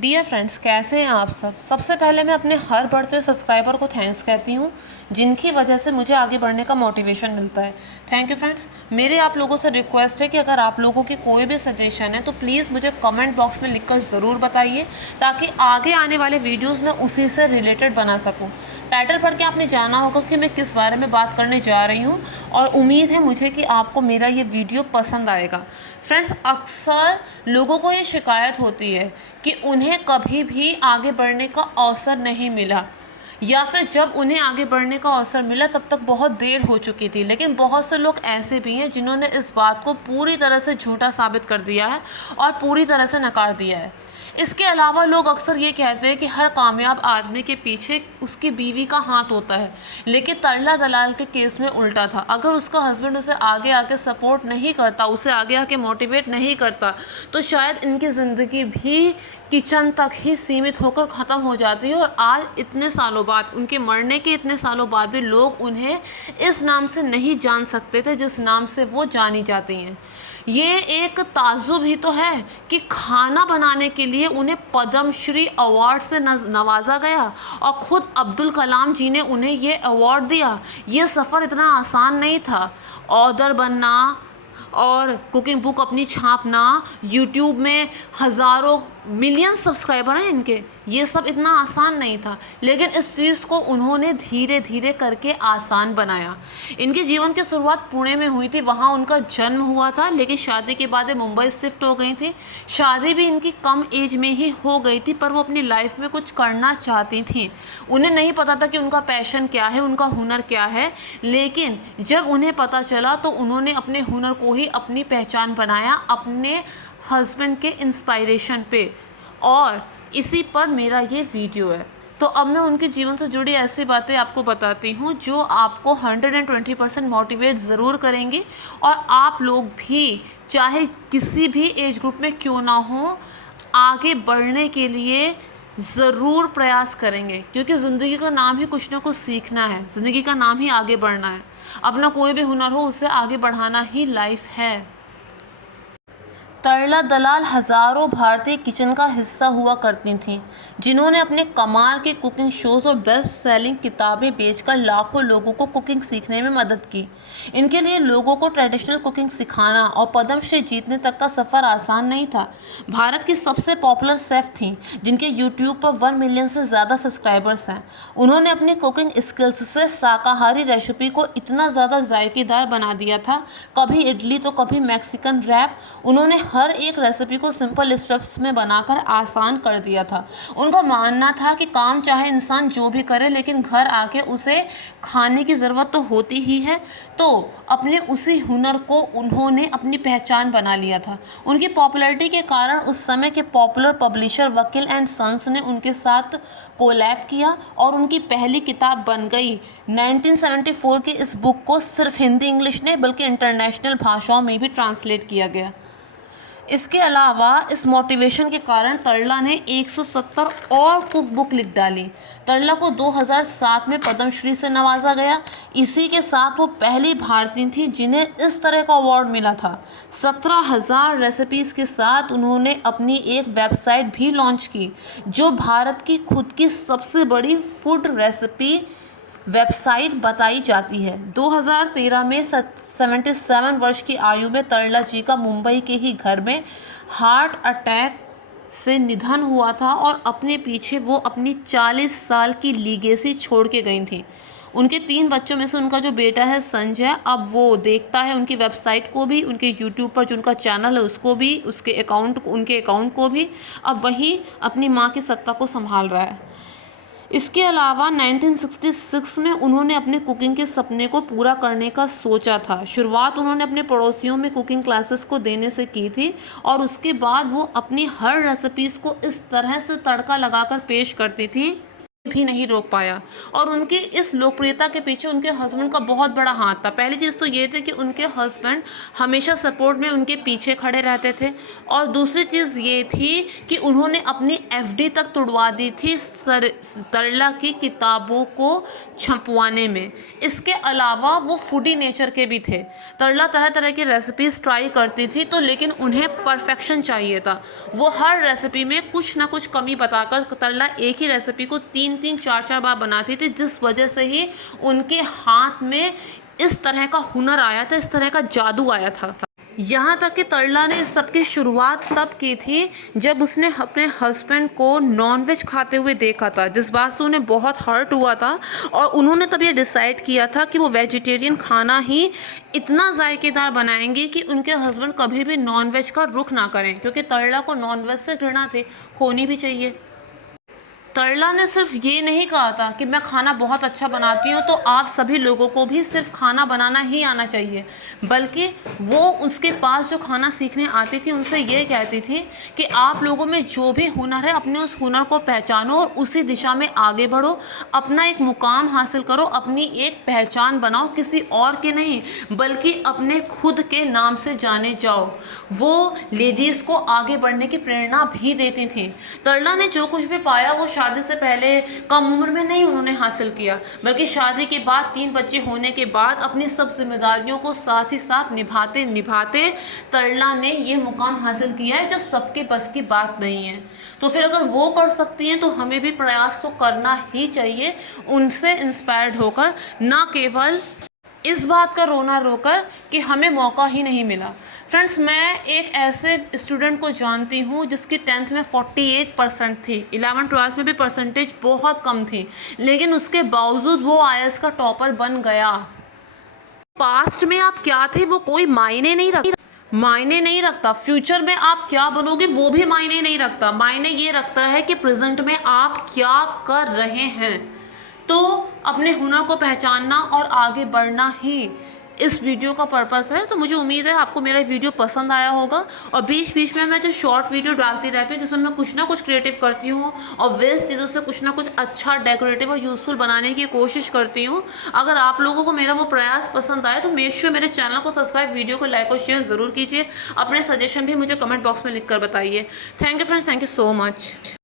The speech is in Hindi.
डियर फ्रेंड्स, कैसे हैं आप सब। सबसे पहले मैं अपने हर बढ़ते हुए सब्सक्राइबर को थैंक्स कहती हूँ, जिनकी वजह से मुझे आगे बढ़ने का मोटिवेशन मिलता है। Thank you friends. मेरे आप लोगों से रिक्वेस्ट है कि अगर आप लोगों की कोई भी सजेशन है तो प्लीज़ मुझे कमेंट बॉक्स में लिखकर ज़रूर बताइए, ताकि आगे आने वाले वीडियोज़ में उसी से रिलेटेड बना सकूँ। टाइटल पढ़ के आपने जाना होगा कि मैं किस बारे में बात करने जा रही हूँ, और उम्मीद है मुझे कि आपको मेरा ये वीडियो पसंद आएगा। फ्रेंड्स, अक्सर लोगों को ये शिकायत होती है कि उन्हें कभी भी आगे बढ़ने का अवसर नहीं मिला, या फिर जब उन्हें आगे बढ़ने का अवसर मिला तब तक बहुत देर हो चुकी थी। लेकिन बहुत से लोग ऐसे भी हैं जिन्होंने इस बात को पूरी तरह से झूठा साबित कर दिया है और पूरी तरह से नकार दिया है। इसके अलावा लोग अक्सर ये कहते हैं कि हर कामयाब आदमी के पीछे उसकी बीवी का हाथ होता है, लेकिन तरला दलाल के केस में उल्टा था। अगर उसका हस्बैंड उसे आगे आके सपोर्ट नहीं करता, उसे आगे आके मोटिवेट नहीं करता, तो शायद इनकी ज़िंदगी भी किचन तक ही सीमित होकर ख़त्म हो जाती है। और आज इतने सालों बाद, उनके मरने के इतने सालों बाद भी लोग उन्हें इस नाम से नहीं जान सकते थे जिस नाम से वो जानी जाती हैं। ये एक ताज्जुब ही तो है कि खाना बनाने के लिए उन्हें पद्मश्री अवार्ड से नवाजा गया, और ख़ुद अब्दुल कलाम जी ने उन्हें ये अवार्ड दिया। ये सफ़र इतना आसान नहीं था। ऑथर बनना और कुकिंग बुक अपनी छापना, यूट्यूब में हज़ारों मिलियन सब्सक्राइबर हैं इनके, ये सब इतना आसान नहीं था। लेकिन इस चीज़ को उन्होंने धीरे धीरे करके आसान बनाया। इनके जीवन की शुरुआत पुणे में हुई थी, वहाँ उनका जन्म हुआ था, लेकिन शादी के बाद मुंबई शिफ्ट हो गई थी। शादी भी इनकी कम एज में ही हो गई थी, पर वो अपनी लाइफ में कुछ करना चाहती थी। उन्हें नहीं पता था कि उनका पैशन क्या है, उनका हुनर क्या है। लेकिन जब उन्हें पता चला तो उन्होंने अपने हुनर को ही अपनी पहचान बनाया, अपने हस्बैंड के इंस्पायरेशन पे। और इसी पर मेरा ये वीडियो है। तो अब मैं उनके जीवन से जुड़ी ऐसी बातें आपको बताती हूँ जो आपको 120% मोटिवेट ज़रूर करेंगी, और आप लोग भी चाहे किसी भी एज ग्रुप में क्यों ना हो, आगे बढ़ने के लिए ज़रूर प्रयास करेंगे। क्योंकि ज़िंदगी का नाम ही कुछ ना कुछ सीखना है, ज़िंदगी का नाम ही आगे बढ़ना है। अपना कोई भी हुनर हो, उसे आगे बढ़ाना ही लाइफ है। तरला दलाल हज़ारों भारतीय किचन का हिस्सा हुआ करती थीं, जिन्होंने अपने कमाल के कुकिंग शोज़ और बेस्ट सेलिंग किताबें बेचकर लाखों लोगों को कुकिंग सीखने में मदद की। इनके लिए लोगों को ट्रेडिशनल कुकिंग सिखाना और पद्मश्री जीतने तक का सफ़र आसान नहीं था। भारत की सबसे पॉपुलर शेफ़ थीं, जिनके यूट्यूब पर 1 मिलियन से ज़्यादा सब्सक्राइबर्स हैं। उन्होंने अपनी कुकिंग स्किल्स से शाकाहारी रेसिपी को इतना ज़्यादा जायकेदार बना दिया था, कभी इडली तो कभी मैक्सिकन रैप। उन्होंने हर एक रेसिपी को सिंपल स्टेप्स में बनाकर आसान कर दिया था। उनका मानना था कि काम चाहे इंसान जो भी करे, लेकिन घर आके उसे खाने की ज़रूरत तो होती ही है। तो अपने उसी हुनर को उन्होंने अपनी पहचान बना लिया था। उनकी पॉपुलैरिटी के कारण उस समय के पॉपुलर पब्लिशर वकील एंड सन्स ने उनके साथ कोलैब किया, और उनकी पहली किताब बन गई। 1974 की इस बुक को सिर्फ हिंदी इंग्लिश नहीं बल्कि इंटरनेशनल भाषाओं में भी ट्रांसलेट किया गया। इसके अलावा इस मोटिवेशन के कारण तरला ने 170 और कुक बुक लिख डाली। तरला को 2007 में पद्मश्री से नवाजा गया। इसी के साथ वो पहली भारतीय थी जिन्हें इस तरह का अवार्ड मिला था। 17,000 रेसिपीज़ के साथ उन्होंने अपनी एक वेबसाइट भी लॉन्च की, जो भारत की खुद की सबसे बड़ी फूड रेसिपी वेबसाइट बताई जाती है। 2013 में 77 वर्ष की आयु में तरला जी का मुंबई के ही घर में हार्ट अटैक से निधन हुआ था, और अपने पीछे वो अपनी 40 साल की लीगेसी छोड़ के गई थी। उनके 3 बच्चों में से उनका जो बेटा है संजय, अब वो देखता है उनकी वेबसाइट को भी, उनके यूट्यूब पर जो उनका चैनल है उसको भी, उनके अकाउंट को भी। अब वही अपनी माँ की सत्ता को संभाल रहा है। इसके अलावा 1966 में उन्होंने अपने कुकिंग के सपने को पूरा करने का सोचा था। शुरुआत उन्होंने अपने पड़ोसियों में कुकिंग क्लासेस को देने से की थी, और उसके बाद वो अपनी हर रेसिपीज़ को इस तरह से तड़का लगाकर पेश करती थी भी नहीं रोक पाया। और उनकी इस लोकप्रियता के पीछे उनके हस्बैंड का बहुत बड़ा हाथ था। पहली चीज़ तो ये थी कि उनके हस्बैंड हमेशा सपोर्ट में उनके पीछे खड़े रहते थे, और दूसरी चीज़ ये थी कि उन्होंने अपनी एफडी तक तुड़वा दी थी तरला की किताबों को छपवाने में। इसके अलावा वो फूडी नेचर के भी थे। तरला तरह तरह की रेसिपीज़ ट्राई करती थी, तो लेकिन उन्हें परफेक्शन चाहिए था। वो हर रेसिपी में कुछ ना कुछ कमी बताकर तरला एक ही रेसिपी को 3-3 4-4 बार बनाती थी, जिस वजह से ही उनके हाथ में इस तरह का हुनर आया था, इस तरह का जादू आया था। यहाँ तक कि तरला ने इस सब की शुरुआत तब की थी जब उसने अपने हस्बैंड को नॉनवेज खाते हुए देखा था, जिस बात से उन्हें बहुत हर्ट हुआ था। और उन्होंने तब ये डिसाइड किया था कि वो वेजिटेरियन खाना ही इतना जायकेदार बनाएंगे कि उनके हस्बैंड कभी भी नॉनवेज का रुख ना करें, क्योंकि तरला को नॉनवेज से घृणा थी, होनी भी चाहिए। तरला ने सिर्फ ये नहीं कहा था कि मैं खाना बहुत अच्छा बनाती हूँ तो आप सभी लोगों को भी सिर्फ खाना बनाना ही आना चाहिए, बल्कि वो उसके पास जो खाना सीखने आती थी उनसे ये कहती थी कि आप लोगों में जो भी हुनर है अपने उस हुनर को पहचानो और उसी दिशा में आगे बढ़ो, अपना एक मुकाम हासिल करो, अपनी एक पहचान बनाओ, किसी और के नहीं बल्कि अपने खुद के नाम से जाने जाओ। वो लेडीज़ को आगे बढ़ने की प्रेरणा भी देती थी। तरला ने जो कुछ भी पाया वो शादी से पहले कम उम्र में नहीं उन्होंने हासिल किया, बल्कि शादी के बाद 3 बच्चे होने के बाद अपनी सब जिम्मेदारियों को साथ ही साथ निभाते निभाते तरला ने ये मुकाम हासिल किया है जो सबके बस की बात नहीं है। तो फिर अगर वो कर सकती हैं तो हमें भी प्रयास तो करना ही चाहिए, उनसे इंस्पायर्ड होकर, ना केवल इस बात का रोना रोकर कि हमें मौका ही नहीं मिला। फ्रेंड्स, मैं एक ऐसे स्टूडेंट को जानती हूँ जिसकी 10th में 48% थी, 11th-12th में भी परसेंटेज बहुत कम थी, लेकिन उसके बावजूद वो IAS का टॉपर बन गया। पास्ट में आप क्या थे वो कोई मायने नहीं रखता, फ्यूचर में आप क्या बनोगे वो भी मायने नहीं रखता। मायने ये रखता है कि प्रेजेंट में आप क्या कर रहे हैं। तो अपने हुनर को पहचानना और आगे बढ़ना ही इस वीडियो का पर्पस है। तो मुझे उम्मीद है आपको मेरा वीडियो पसंद आया होगा। और बीच बीच में मैं जो शॉर्ट वीडियो डालती रहती हूँ जिसमें मैं कुछ ना कुछ क्रिएटिव करती हूँ और वेस्ट चीज़ों से कुछ ना कुछ अच्छा डेकोरेटिव और यूज़फुल बनाने की कोशिश करती हूँ। अगर आप लोगों को मेरा वो प्रयास पसंद आए तो मेक श्योर मेरे चैनल को सब्सक्राइब, वीडियो को लाइक और शेयर ज़रूर कीजिए। अपने सजेशन भी मुझे कमेंट बॉक्स में लिख कर बताइए। Thank you friends, thank you so much.